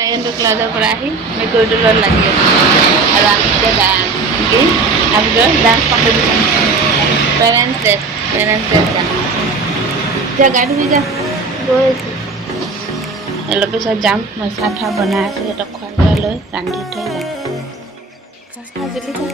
saya untuk belajar berakhir, mengikuti dulu lagi. Alam kita dan ini, abis dance competition, parents day kan. Jaga dulu jaga, boys. Kalau bisa jump, masa था बना से तो खोल लो, सांझे थे जाए. Sastra jadi kan.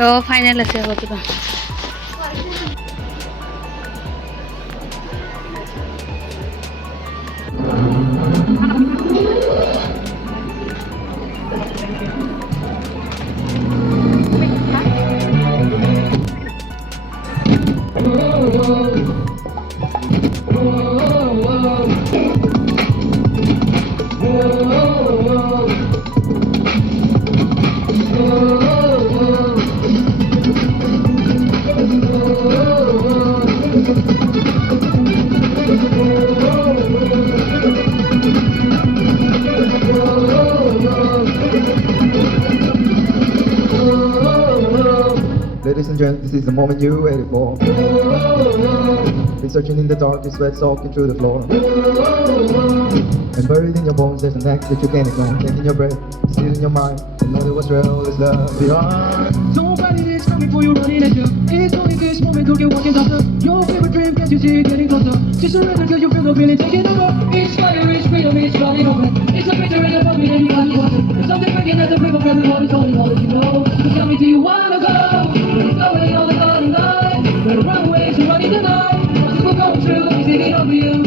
Oh, final aja waktu itu. Ladies and gentlemen, this is the moment you waited for. Researching in the dark, your sweat soaking through the floor. And buried in your bones, there's an act that you can't ignore. Taking your breath, still in your mind. And know that what's real is love beyond. Nobody is coming for you, running at you. It's only this moment to get walking faster. Your favorite dream, can't you see it getting closer? Just surrender cause you feel the feeling taking over. It's fire, it's freedom, it's running over. It's a picture in the puppy that you can't watch. Something breaking at the river, everyone is holding all that you know. So tell me, do you wanna go? It's going on the golden line. We're runways, we're running the night. Once it will come true, we're singing over you.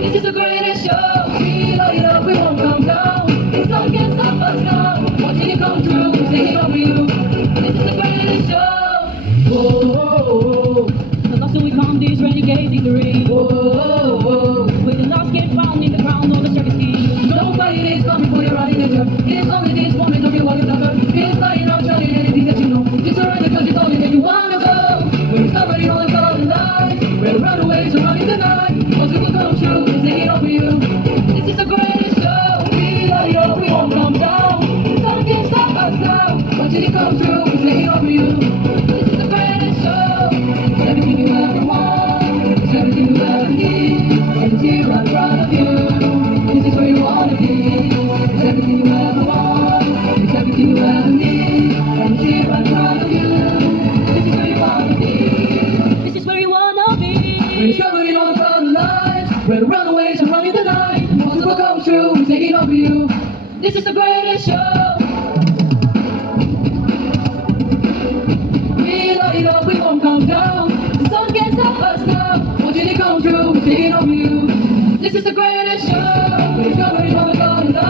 This is the greatest show. We light it up, we won't come down. It's not can't stop us now. Watching it come true, we're singing over you. This is the greatest show. Whoa, whoa, whoa. The lost we found this renegade victory. Whoa, whoa, whoa. With the lost get found in the ground on the circus scene. Nobody is coming for your running the jump. It's only this moment of your walking thunder. It's lighting up, shining anything that you know. Just surrender cause you told me that you wanna go. We're somebody on the golden line. We're runaways, we're running the night. Once it will come true, we're singing over you. This is the greatest show. We light it up, we won't come down. Sun can't stop us now. Once it comes true, we're singing over you. This is the greatest show. It's everything you ever want. It's everything you ever need. And it's here right in front of you. This is where you wanna be. It's everything you ever want. It's everything you ever need. And it's here right in front of you. This is where you wanna be. This is where you wanna be. We're discovering all the fun lives. We're the runaways and running the night. Once it will come true, we're taking over you. This is the greatest show. We light it up, we won't come down. The sun can't stop us now. Watching it come true, we're taking over you. This is the greatest show. We're discovering all the fun lives.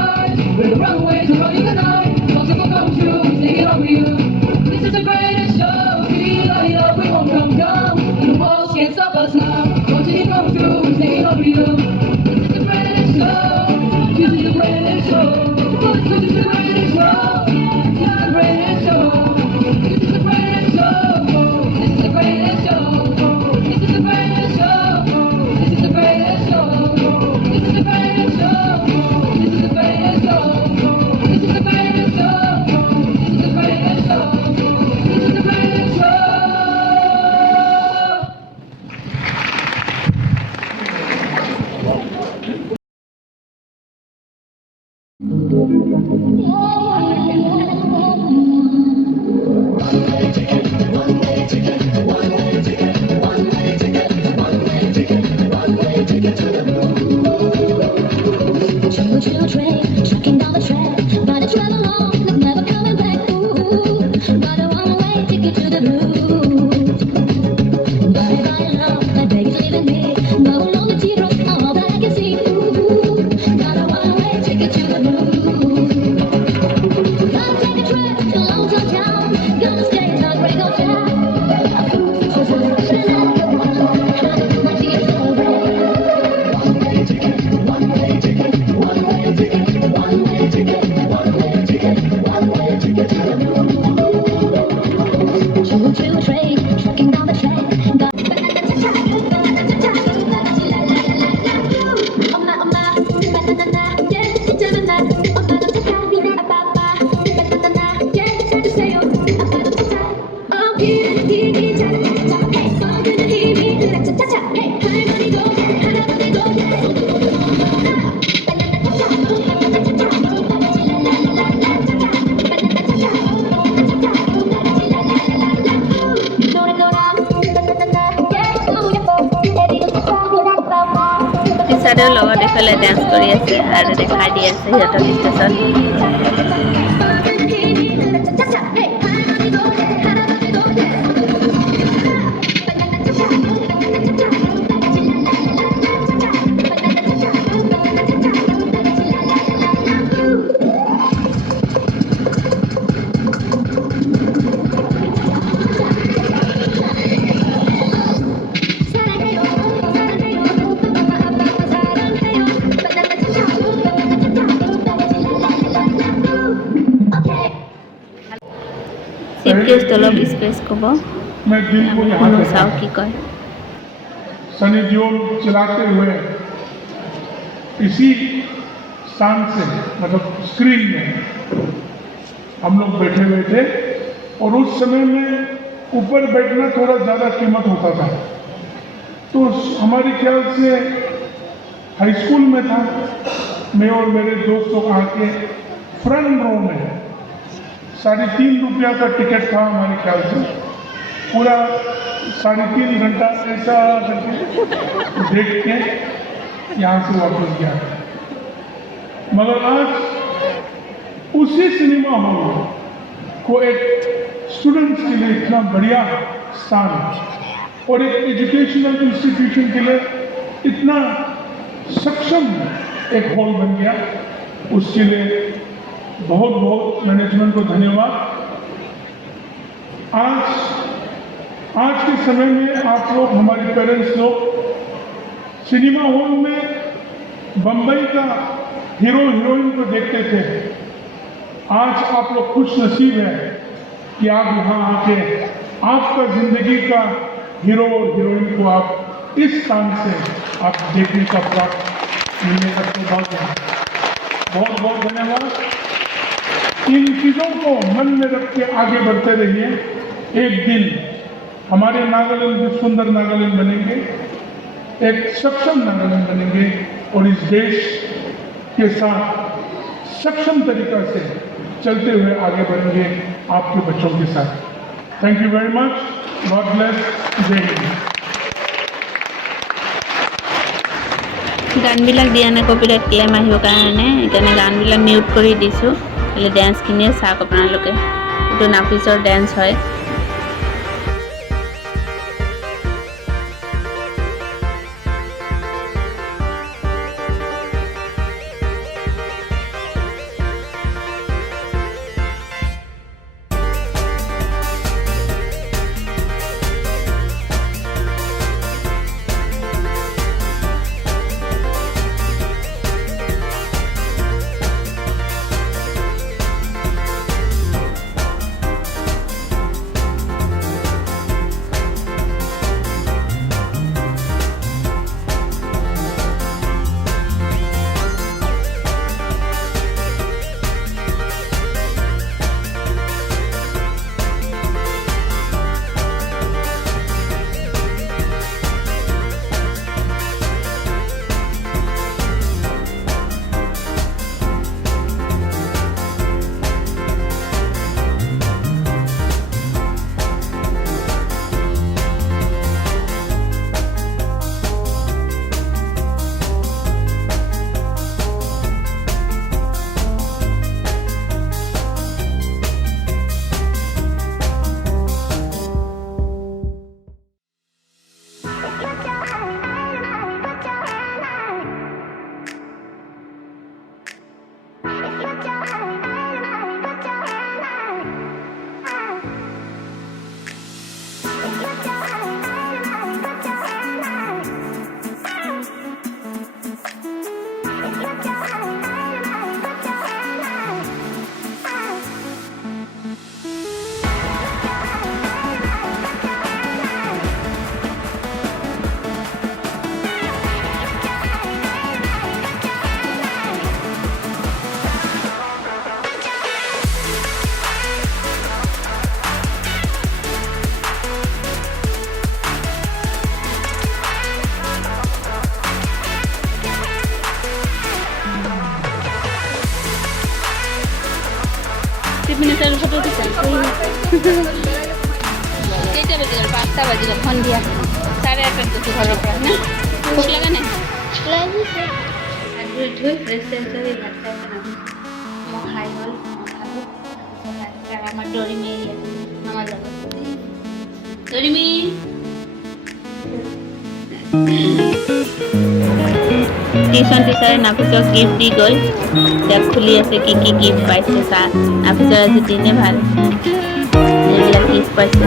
ছাইডেও লগত এইফালে dance কৰি আছে আৰু দেখাই দি আছে সিহঁতক ষ্টেজত। Chief guest অলপ स्पेस कब मैं दिल को यहाँ শুনো से চাও কি কয়। सनी दियोल चलाते हुए इसी स्थान से मतलब स्क्रीन में हम लोग बैठे हुए थे और उस समय में ऊपर बैठना थोड़ा ज़्यादा कीमत होता था। तो हमारे ख्याल से हाई स्कूल में था, मैं और मेरे दोस्तों आके फ्रंट रो में 3.5 रुपया का टिकट था हमारे ख्याल से। पूरा 3.5 घंटा ऐसा करके देख के यहाँ से वापस गया। मगर आज उसी सिनेमा हॉल को एक स्टूडेंट्स के लिए इतना बढ़िया स्थान और एक एजुकेशनल इंस्टीट्यूशन के लिए इतना सक्षम एक हॉल बन गया, उसके लिए बहुत बहुत मैनेजमेंट को धन्यवाद। आज के समय में आप लोग, हमारे पेरेंट्स लोग सिनेमा हॉल में बम्बई का हीरो हीरोइन को देखते थे। आज आप लोग खुश नसीब है कि आप यहाँ आके आपका जिंदगी का हीरो और हीरोइन को आप इस स्थान से आप देखने का प्राप्त मिलने का सौभाग्य है। बहुत बहुत धन्यवाद। इन चीज़ों को मन में रख के आगे बढ़ते रहिए। एक दिन हमारे नागालैंड भी सुंदर नागालैंड बनेंगे, एक सक्षम नागालैंड बनेंगे और इस देश के साथ सक्षम तरीका से चलते हुए आगे बढ़ेंगे आपके बच्चों के साथ। Thank you very much. God bless. जय हिंद। গানবিলাক দিয়া নাই, কপিৰাইট ক্লেইম আহিবৰ কাৰণে সেইকাৰণে গানবিলাক মিউট কৰি দিছোঁ। খালি ডেন্সখিনিয়ে চাওক আপোনালোকে। এইটো নাফিছৰ ডেন্স হয়। মিনিটের ফটো দিচ্ছেন কেইটা বাজিল 5টা বাজিল সন্ধিয়া 8:30 ঘৰৰ পৰা না ভোক লগা নাই ধুই ফ্ৰেছ হৈ ভাত খাই মই খাই হ'ল মই খালোঁ তাৰপিছত আমাৰ দৰিমী আছে আমাৰ লগত দৰিমী টিউশ্যন টিচাৰে নাফিছক গিফ্ট দি গ'ল এতিয়া খুলি আছে কি গিফ্ট পাইছে চা নাফিছৰ আজি দিনে ভাল এইবিলাক গিফ্ট পাইছে